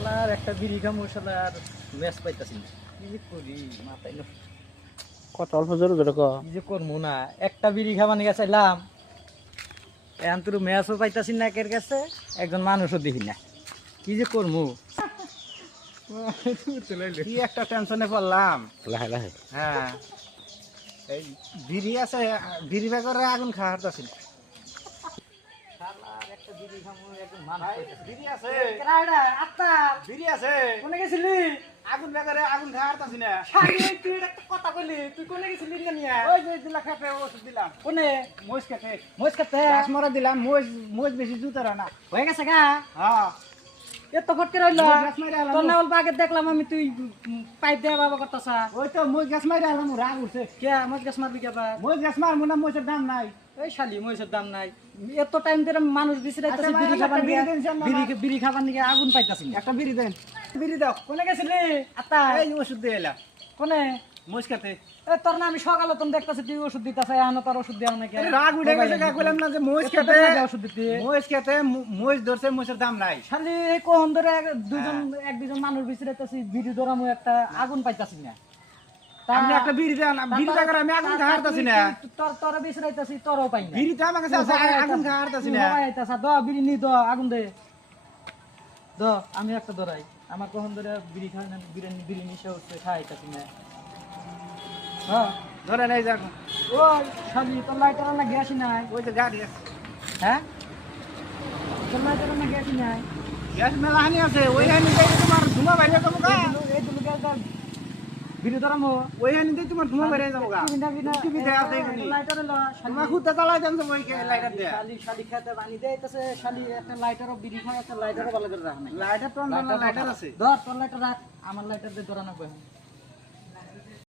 শালার একটা বিড়ি খামো শালার ম্যাচ পাইতাছি না কি যে করি মাথায় না কত অল্প জোরে জোরে ক কি যে করবো না একটা বিড়ি খাবার নিয়ে চাইলাম এখন তোর ম্যাচও পাইতাছি না একের কাছে একজন মানুষও দেখি না কি যে করবো কি একটা টেনশনে পড়লাম। লাহে লাহে হ্যাঁ এই বিড়ি আছে, বিড়ি বেগরে আগুন খাওয়ার আছে। শালার একটা বিড়ি খামো একজন মানুষ পাইতাছি বিড়ি আছে, না। আত্মা বিড়ি আছে, কোনে গেছিলি আগুন বেগরে আগুন খাওয়ার আছে না। তুই একটা কথা বলি তুই কোনে গেছিলি না নিয়ে ওই যে দিলা খেতে ওষুধ দিলাম, কোনে মোজ খেতে মহিষ খাতে গাছ মরা দিলাম, মোজ মোজ বেশি জুতার না। হয়ে গেছে গা হ্যাঁ এত ফটকে রইল মোজ গাছ মাইরা আলাম। তোর না অল্প আগে দেখলাম আমি তুই পাইপ দেওয়া বাবা করতেছা ওই তো মোজ গাছ মাইরা আলাম, রাগ উঠছে। কে মাছ গাছ মারবি কে বা মোজ গাছ মারবো না, মোজের দাম নাই। ওই শালি মহিষের দাম নাই এত টাইম ধরে মানুষ বিচরাইতেছে আচ্ছা, বিড়ি ভাই, খাবার একটা নিয়ে বিড়ি দেন, বিড়ি খাবার নিয়ে আগুন পাইতাছি না একটা বিড়ি দেন, বিড়ি দাও। কোনে গেছিলি আত্মা এই ওষুধ দিয়ে এলাম, কোনে মোজ খেতে। এ তোর না আমি সকালে তুমি দেখতেছি তুই ওষুধ দিতেছে এখন তোর ওষুধ দেওয়া নাকি রাগ উঠে গেছে, কা কইলাম না যে মোজ খেতে, ওষুধ দিতে মোজ খেতে, মোজ ধরছে, মোজের দাম নাই। শালি কোন ধরে দুজন এক দুজন মানুষ বিচরাইতেছি বিড়ি ধরামু একটা আগুন পাইতাছি না আপনি একটা বিড়ি দেন, বিড়ি টাকার আমি আগুন খাওয়ারতাছি না। তোর বিচরাইতেছি তোরও পাই না বিড়ি তো আমার কাছে আছে, আগুন খাওয়ারতাছি না। বিড়ি নি দ আগুন দে দ আমি একটা ধরাই আমার কখন ধরে বিড়ি খাই না বিরিয়ানি বিড়ি মিশে হচ্ছে খাইতাছি না হ্যাঁ ধরে নেই যাক, ওই শালি তোর লাইটার না গ্যাসই নাই ওই যে গাড়ি আছে, হ্যাঁ তোর লাইটার না গ্যাসই নাই গ্যাস মেলা হানি আছে, ওই হানিতে তোমার ধুমা বাইরে যাবো গা, এই দুটো গ্যাস দাও বিড়ি ধরামো ওই হানিতে তোমার ধুমা বাইরে যাবো গা। টিভি দেয়া আছে এখানে। লাইটার তোমার খুঁজতে চালাই দেন তো ওই লাইটার দেয়া। শালি শালি খেতে বানি দেইতেছে শালি একটা লাইটারও বিড়ি খায় একটা লাইটারও ভালো করে রাখ নাই লাইটার তো লাইটার আছে। ধর তোর লাইটার রাখ আমার লাইটার দিয়ে ধরানো কই